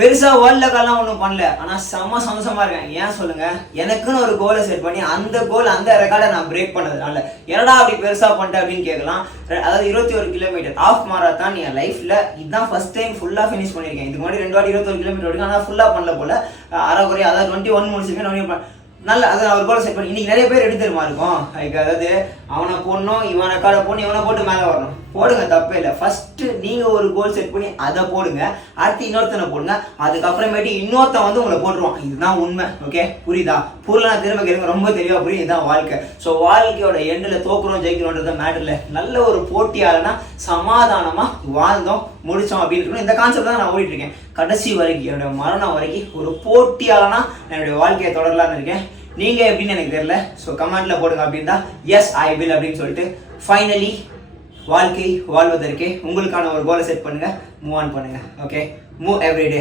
பெருசா வேர்ல்ட் ரெக்கார்ட்லாம் ஒன்றும் பண்ணல, ஆனால் செம்ம சந்தோஷமா இருக்கேன். ஏன் சொல்லுங்க, எனக்குன்னு ஒரு கோலை செட் பண்ணி அந்த கோல் அந்த ரெக்கார்டை நான் பிரேக் பண்ணதுனால என்னடா அப்படி பெருசா பண்ணிட்டேன் அப்படின்னு கேட்கலாம். அதாவது 21 கிலோமீட்டர் ஆஃப் மாரத்தான் என் லைஃப்ல இதுதான் ஃபர்ஸ்ட் டைம் ஃபுல்லா ஃபினிஷ் பண்ணியிருக்கேன். இதுக்கு முன்னாடி 2 வாட்டி 21 கிலோமீட்டர் ஓடிக்கும், ஆனால் ஃபுல்லா பண்ணல போல. அரைக்குறையா, அதாவது 21 முடிச்சிருக்கேன். நல்ல அதை அவர் கோலை செட் பண்ணி இன்னைக்கு நிறைய பேர் எடுத்து தெரியுமா இருக்கும். அதாவது அவனை போடணும், இவனை ரெக்கார்டை போடணும், இவனை போட்டு மேலே வரணும். போடுங்க, தப்பே இல்லை. ஃபர்ஸ்ட் நீங்க ஒரு கோல் செட் பண்ணி அதை போடுங்க, அடுத்து இன்னொருத்தனை போடுங்க, அதுக்கப்புறமேட்டு இன்னொருத்தன் வந்து உங்களை போட்டுருவான். இதுதான் உண்மை. ஓகே, புரியுதா? புரியல திரும்ப கேளுங்க, ரொம்ப தெளிவா புரியும். இதுதான் வாழ்க்கை. ஸோ வாழ்க்கையோட எண்டில் தோக்குறோம் ஜெயிக்கிறோன்றது மேட்டர் இல்லை. நல்ல ஒரு போட்டியாளனா சமாதானமா வாழ்ந்தோம் முடிச்சோம் அப்படின்னு இந்த கான்செப்ட் தான் நான் ஓடிட்டு இருக்கேன் கடைசி வரைக்கும். என்னுடைய மரணம் வரைக்கும் ஒரு போட்டியாளனா என்னுடைய வாழ்க்கையை தொடரலான்னு இருக்கேன். நீங்க எப்படின்னு எனக்கு தெரியல. ஸோ கமெண்ட்ல போடுங்க. அப்படின்னா எஸ் ஐ வில் அப்படின்னு சொல்லிட்டு ஃபைனலி வாழ்க்கை வாழ்வதற்கே உங்களுக்கான ஒரு கோலை செட் பண்ணுங்க, மூவ் ஆன் பண்ணுங்க. Okay, move everyday.